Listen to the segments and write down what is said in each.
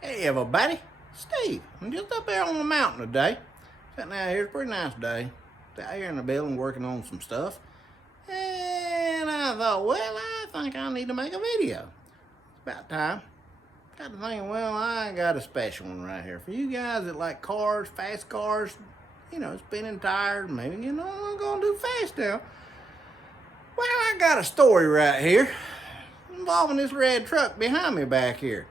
Hey everybody, Steve. I'm just up there on the mountain today. Sitting out here, it's a pretty nice day. Out here in the building working on some stuff. And I thought, well, I think I need to make a video. It's about time. Got to thinking, well, I got a special one right here. For you guys that like cars, fast cars, spinning tires, maybe, I'm going to do fast now. Well, I got a story right here involving this red truck behind me back here.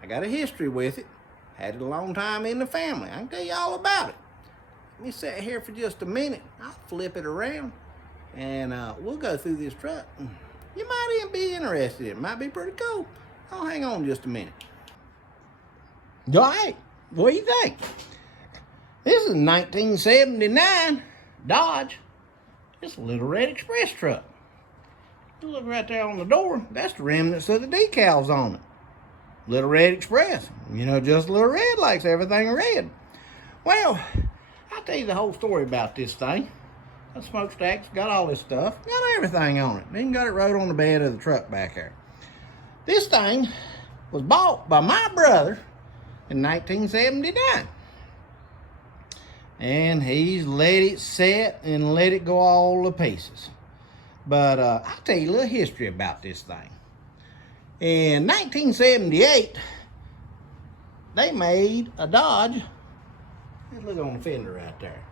I got a history with it. Had it a long time in the family. I can tell you all about it. Let me sit here for just a minute. I'll flip it around and we'll go through this truck. You might even be interested in it. Might be pretty cool. I'll hang on just a minute. All right, what do you think? This is a 1979 Dodge. It's a little red express truck. You look right there on the door, that's the remnants of the decals on it. Little Red Express. Just Little Red likes everything red. Well, I'll tell you the whole story about this thing. Got smokestacks, got all this stuff, got everything on it. Even got it right on the bed of the truck back there. This thing was bought by my brother in 1979. And he's let it set and let it go all to pieces. But I'll tell you a little history about this thing. In 1978, they made a Dodge. Let's look on the fender right there.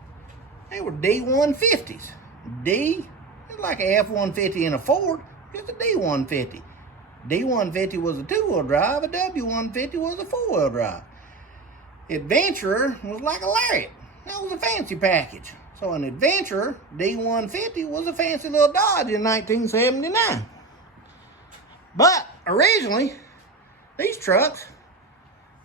They were D150s. It's like a F-150 and a Ford, just a D150. D150 was a two-wheel drive, a W150 was a four-wheel drive. Adventurer was like a Lariat. That was a fancy package. So an Adventurer D150 was a fancy little Dodge in 1979. But originally, these trucks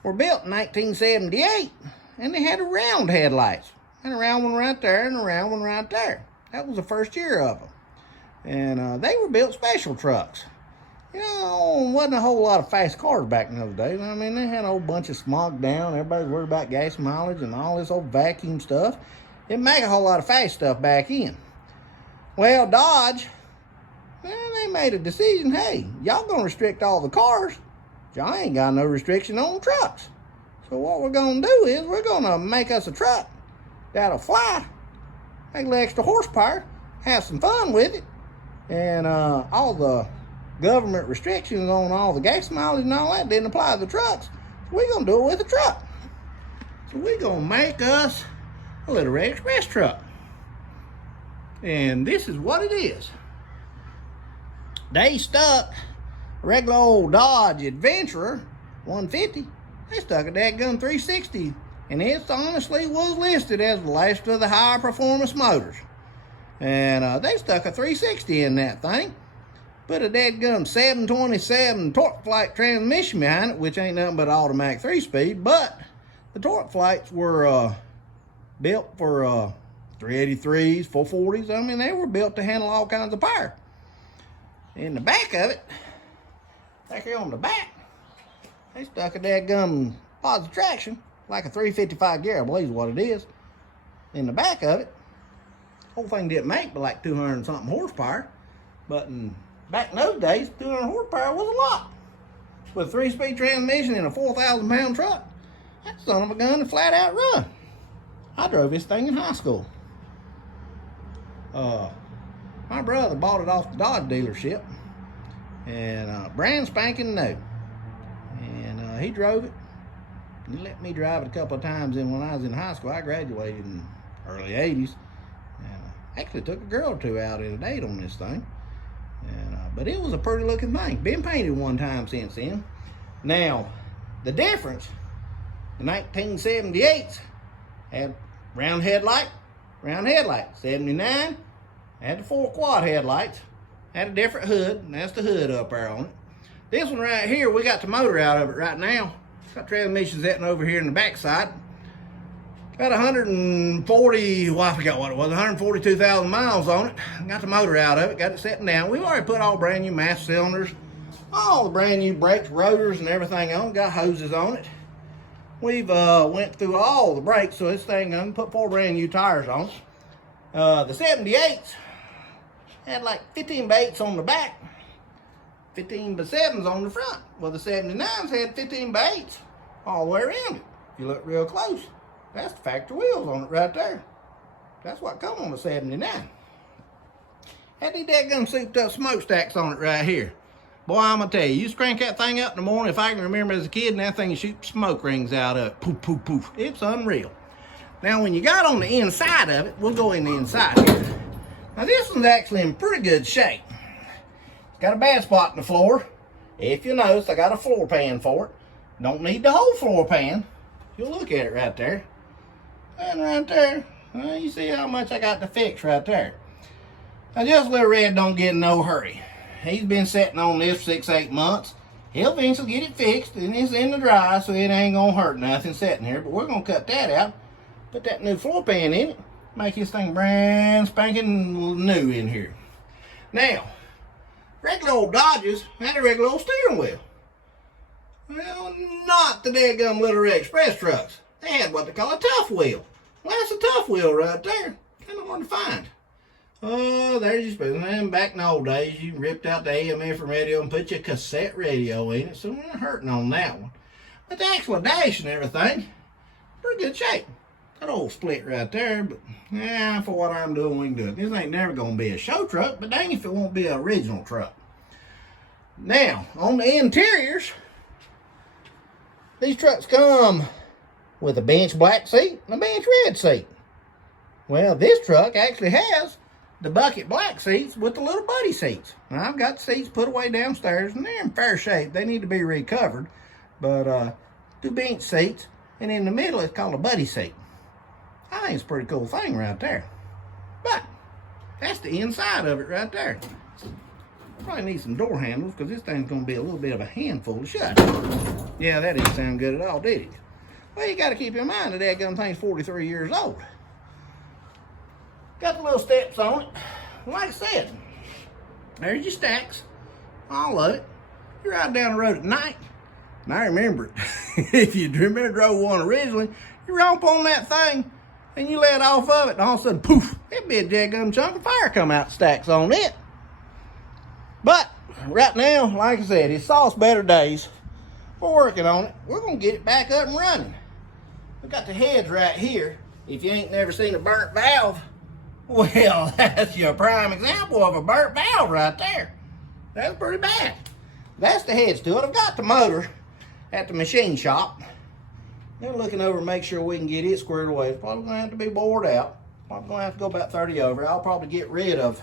were built in 1978, and they had a round headlights. And a round one right there, and a round one right there. That was the first year of them. And they were built special trucks. Wasn't a whole lot of fast cars back in those days. I mean, they had a whole bunch of smog down. Everybody's worried about gas mileage and all this old vacuum stuff. Didn't make a whole lot of fast stuff back in. Well, Dodge, they made a decision. Hey, y'all gonna restrict all the cars. Y'all ain't got no restriction on trucks. So what we're gonna do is we're gonna make us a truck that'll fly, make a little extra horsepower, have some fun with it, and all the government restrictions on all the gas mileage and all that didn't apply to the trucks. So we're gonna do it with a truck. So we're gonna make us a Little Red Express truck. And this is what it is. They stuck a regular old Dodge Adventurer 150. They stuck a dadgum 360. And it honestly was listed as the last of the higher performance motors. And they stuck a 360 in that thing. Put a dadgum 727 TorqueFlite transmission behind it, which ain't nothing but automatic 3-speed. But the TorqueFlites were built for 383s, 440s. I mean, they were built to handle all kinds of power. In the back of it, back here on the back, they stuck a dadgum positive traction, like a 355 gear, I believe is what it is. In the back of it, whole thing didn't make but like 200 and something horsepower. But back in those days, 200 horsepower was a lot. With a 3-speed transmission in a 4,000-pound truck, that son of a gun to flat out run. I drove this thing in high school. My brother bought it off the Dodge dealership, and brand spanking new. And he drove it. He let me drive it a couple of times. And when I was in high school, I graduated in the early 80s. And actually took a girl or two out in a date on this thing. And but it was a pretty looking thing. Been painted one time since then. Now, the difference, the 1978s had round headlight. 79 had the 4 quad headlights, had a different hood, and that's the hood up there on it. This one right here, we got the motor out of it right now. Got transmission setting over here in the backside. Got 140, well, I forgot what it was, 142,000 miles on it. Got the motor out of it, got it setting down. We've already put all brand new master cylinders, all the brand new brakes, rotors, and everything on it. Got hoses on it. We've went through all the brakes, so this thing, I'm put 4 brand new tires on it. The 78s had like 15 by 8s on the back, 15 by 7s on the front. Well, the 79s had 15 by 8s all the way around it. If you look real close, that's the factory wheels on it right there. That's what come on the 79. Had these dadgum souped up smokestacks on it right here. Boy, I'm gonna tell you, you just crank that thing up in the morning, if I can remember as a kid, and that thing shoot smoke rings out of it. Poof, poof, poof. It's unreal. Now, when you got on the inside of it, we'll go in the inside here. Now, this one's actually in pretty good shape. It's got a bad spot in the floor. If you notice, I got a floor pan for it. Don't need the whole floor pan. You'll look at it right there. And right there, well, you see how much I got to fix right there. Now, just Little Red don't get in no hurry. He's been sitting on this 6-8 months. He'll eventually get it fixed, and it's in the dry, so it ain't gonna hurt nothing sitting here. But we're gonna cut that out, put that new floor pan in it, make this thing brand spanking new in here. Now, regular old Dodges had a regular old steering wheel. Well, not the daggum Little Red Express trucks. They had what they call a tough wheel. Well, that's a tough wheel right there. Kind of hard to find. Oh, there's your spin. And back in the old days, you ripped out the AM/FM radio and put your cassette radio in it, so we're not hurting on that one. But the actual dash and everything, pretty good shape. That old split right there, but yeah, for what I'm doing, we can do it. This ain't never gonna be a show truck, but dang if it won't be an original truck. Now, on the interiors, these trucks come with a bench black seat and a bench red seat. Well, this truck actually has the bucket black seats with the little buddy seats. Now, I've got the seats put away downstairs, and they're in fair shape. They need to be recovered, but 2 bench seats, and in the middle it's called a buddy seat. I think it's a pretty cool thing right there. But that's the inside of it right there. Probably need some door handles because this thing's going to be a little bit of a handful to shut. Yeah, that didn't sound good at all, did it? Well, you got to keep in mind that that gun thing's 43 years old. Got the little steps on it. Like I said, there's your stacks, all of it. You're out down the road at night, and I remember it. If you remember drove one originally, you romp on that thing, and you let off of it, and all of a sudden, poof, that big dadgum chunk of fire come out the stacks on it. But right now, like I said, it's sauce better days. We're working on it. We're gonna get it back up and running. We've got the heads right here. If you ain't never seen a burnt valve, well, that's your prime example of a burnt valve right there. That's pretty bad. That's the heads to it. I've got the motor at the machine shop. They're looking over to make sure we can get it squared away. It's probably gonna have to be bored out. Probably gonna have to go about 30 over. I'll probably get rid of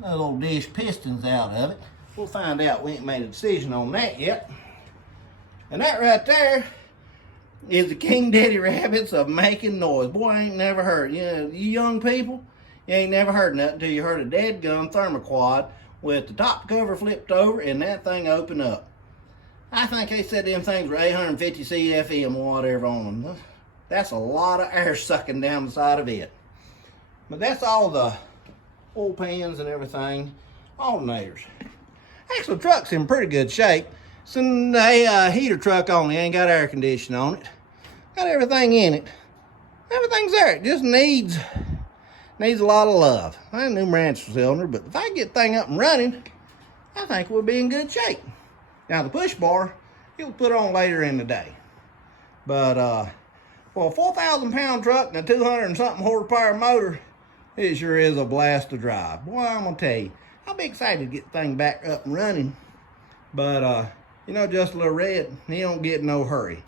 those little dish pistons out of it. We'll find out. We ain't made a decision on that yet. And that right there is the King Daddy Rabbits of making noise. Boy, I ain't never heard. You know, you young people, you ain't never heard nothing until you heard a dadgum thermoquad with the top cover flipped over and that thing opened up. I think they said them things were 850 CFM or whatever on them. That's a lot of air sucking down the side of it. But that's all the oil pans and everything, alternators. Actually, the truck's in pretty good shape. It's a heater truck only, ain't got air conditioning on it. Got everything in it. Everything's there. It just needs a lot of love. I ain't a new ranch cylinder, but if I get the thing up and running, I think we'll be in good shape. Now the push bar, you'll put on later in the day. But for a 4,000 pound truck and a 200 and something horsepower motor, it sure is a blast to drive. Boy, I'm gonna tell you, I'll be excited to get the thing back up and running. But you know, just a Little Red, he don't get in no hurry.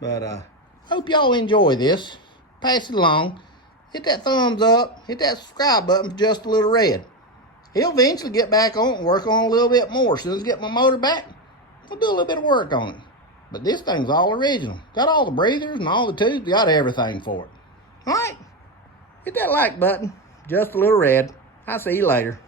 But hope y'all enjoy this. Pass it along. Hit that thumbs up. Hit that subscribe button for Just a Little Red. He'll eventually get back on it and work on it a little bit more. As soon as I get my motor back, we'll do a little bit of work on it. But this thing's all original. Got all the breathers and all the tubes. Got everything for it. All right. Hit that like button. Just a Little Red. I'll see you later.